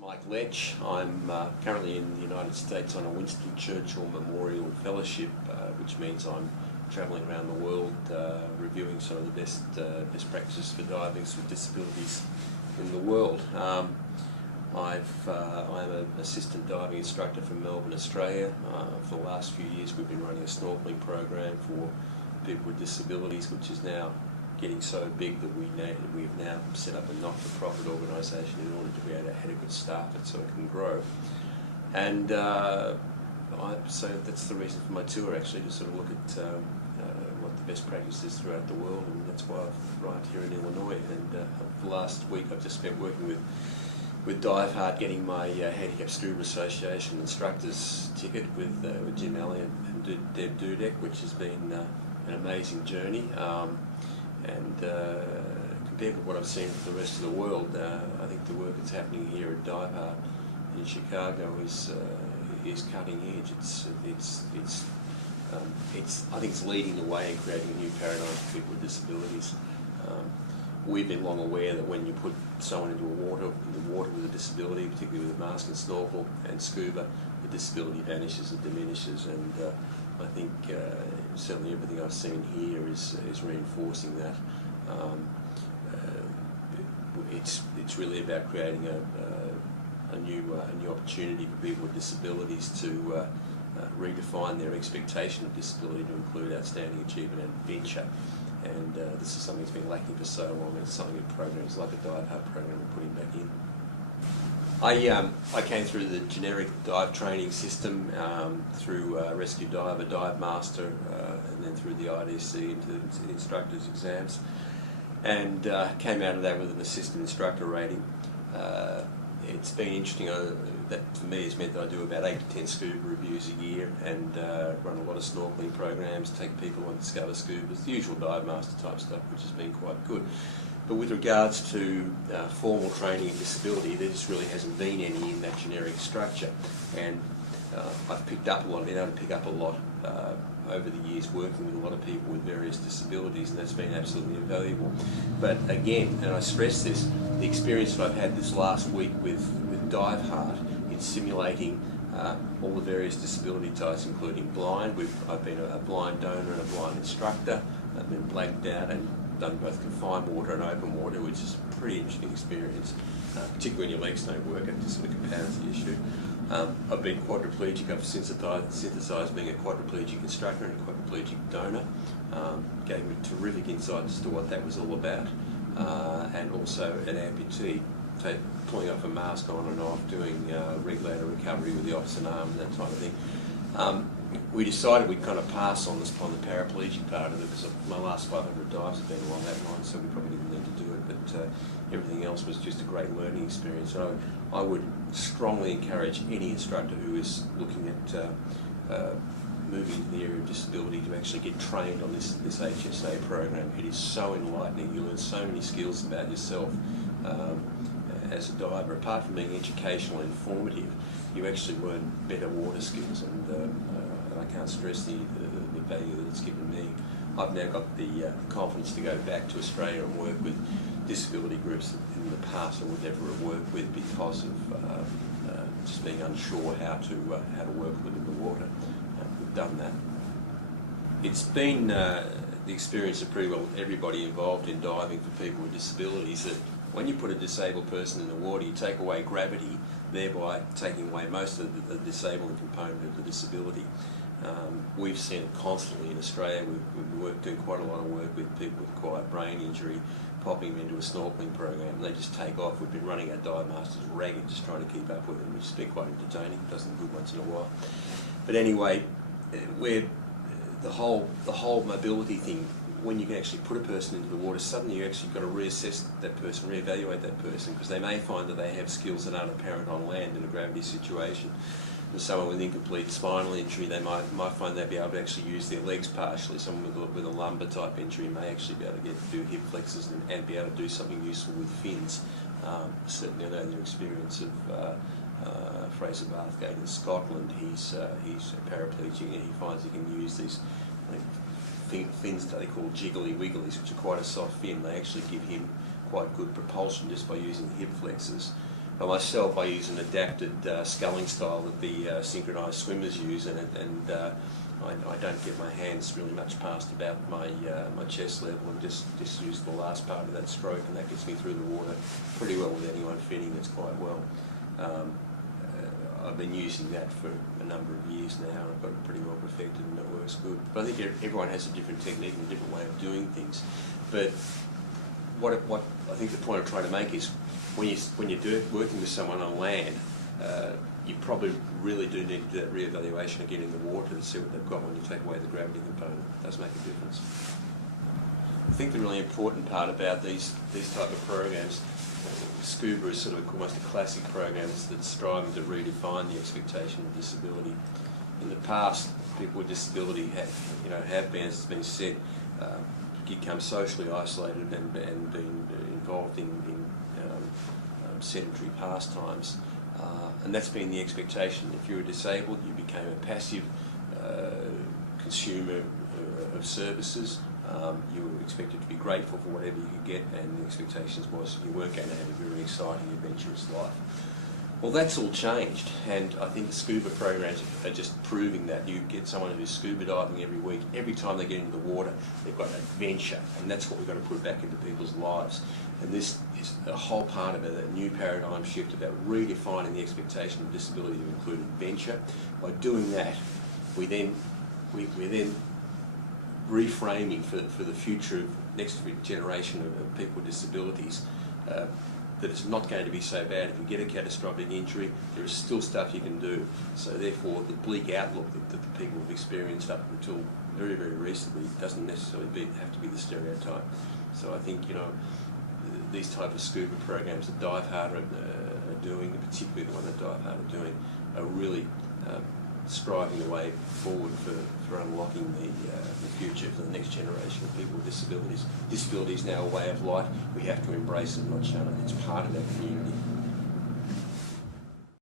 Mike Letch. I'm currently in the United States on a Winston Churchill Memorial Fellowship, which means I'm travelling around the world reviewing some of the best practices for diving with disabilities in the world. I'm an assistant diving instructor from Melbourne, Australia. For the last few years we've been running a snorkeling program for people with disabilities, which is now getting so big that we've now set up a not-for-profit organisation in order to be able to adequate staff it so it can grow. And so that's the reason for my tour, actually, to sort of look at what the best practice is throughout the world, and that's why I've arrived here in Illinois. And the last week I've just spent working with Diveheart, getting my Handicap Scuba Association instructor's ticket with Jim Elliott and Deb Dudek, which has been an amazing journey. And compared with what I've seen for the rest of the world, I think the work that's happening here at Diveheart in Chicago is cutting edge. I think it's leading the way in creating a new paradigm for people with disabilities. We've been long aware that when you put someone into the water with a disability, particularly with a mask and snorkel and scuba, the disability vanishes and diminishes, and I think certainly everything I've seen here is reinforcing that. It's really about creating a new opportunity for people with disabilities to redefine their expectation of disability to include outstanding achievement and adventure. And this is something that's been lacking for so long, and it's something in programs like a Diveheart program we're putting back in. I came through the generic dive training system through Rescue Diver, Dive Master, and then through the IDC into the instructor's exams, and came out of that with an assistant instructor rating. It's been interesting. That for me has meant that I do about 8 to 10 scuba reviews a year, and run a lot of snorkeling programs, take people on Discover Scubas, the usual Dive Master type stuff, which has been quite good. But with regards to formal training and disability, there just really hasn't been any in that generic structure. And I've picked up a lot, been able to pick up a lot over the years working with a lot of people with various disabilities, and that's been absolutely invaluable. But again, and I stress this, the experience that I've had this last week with Diveheart in simulating all the various disability types, including blind. I've been a blind donor and a blind instructor. I've been blanked out and done both confined water and open water, which is a pretty interesting experience, particularly when your legs don't work. It just sort of compounds the issue. I've been quadriplegic. I've synthesised being a quadriplegic instructor and a quadriplegic donor. Gave me terrific insight as to what that was all about. And also an amputee, pulling off a mask on and off, doing regulator recovery with the opposite arm, that type of thing. We decided we'd kind of pass on the paraplegic part of it, because my last 500 dives have been along that line, so we probably didn't need to do it, but everything else was just a great learning experience. So I would strongly encourage any instructor who is looking at moving into the area of disability to actually get trained on this HSA program. It is so enlightening. You learn so many skills about yourself as a diver. Apart from being educational and informative, you actually learn better water skills, and I can't stress the value that it's given me. I've now got the confidence to go back to Australia and work with disability groups that in the past I would never have worked with because of just being unsure how to work within the water. We've done that. It's been the experience of pretty well everybody involved in diving for people with disabilities that when you put a disabled person in the water, you take away gravity, thereby taking away most of the disabling component of the disability. We've seen it constantly in Australia. We've doing quite a lot of work with people with acquired brain injury, popping them into a snorkeling program, and they just take off. We've been running our dive masters ragged, just trying to keep up with them, which has been quite entertaining. It does them good once in a while. But anyway, the whole mobility thing, when you can actually put a person into the water, suddenly you actually got to reassess that person, reevaluate that person, because they may find that they have skills that aren't apparent on land in a gravity situation. For someone with incomplete spinal injury, they might find they'll be able to actually use their legs partially. Someone with a lumbar type injury may actually be able to do hip flexors and be able to do something useful with fins. Certainly I know their experience of Fraser Bathgate in Scotland. He's a paraplegic, and he finds he can use these fins that they call jiggly wigglies, which are quite a soft fin. They actually give him quite good propulsion just by using the hip flexors. myself, I use an adapted sculling style that the synchronised swimmers use, and I don't get my hands really much past about my chest level, and just use the last part of that stroke, and that gets me through the water pretty well with anyone fitting. It's quite well. I've been using that for a number of years now, and I've got it pretty well perfected, and it works good. But I think everyone has a different technique and a different way of doing things. But what I think the point I'm trying to make is when you're working with someone on land, you probably really do need to do that re-evaluation again in the water to see what they've got when you take away the gravity component. It does make a difference. I think the really important part about these type of programs, SCUBA is sort of almost a classic program that's striving to redefine the expectation of disability. In the past, people with disability have been, as has been said, become socially isolated and been involved in sedentary pastimes, and that's been the expectation. If you were disabled, you became a passive consumer of services. You were expected to be grateful for whatever you could get, and the expectations was you weren't going to have a very exciting, adventurous life. Well, that's all changed, and I think the SCUBA programs are just proving that. You get someone who's scuba diving every week, every time they get into the water, they've got an adventure, and that's what we've got to put back into people's lives. And this is a whole part of it, a new paradigm shift about redefining the expectation of disability to include adventure. By doing that, we're then reframing for the future of next generation of people with disabilities, that it's not going to be so bad. If you get a catastrophic injury, there is still stuff you can do. So therefore, the bleak outlook that the people have experienced up until very, very recently doesn't necessarily have to be the stereotype. So I think, these type of SCUBA programs that Diveheart are doing, particularly the one that Diveheart are doing, are really striving the way forward for unlocking the future for the next generation of people with disabilities. Disability is now a way of life. We have to embrace it, not shun it. It's part of our community.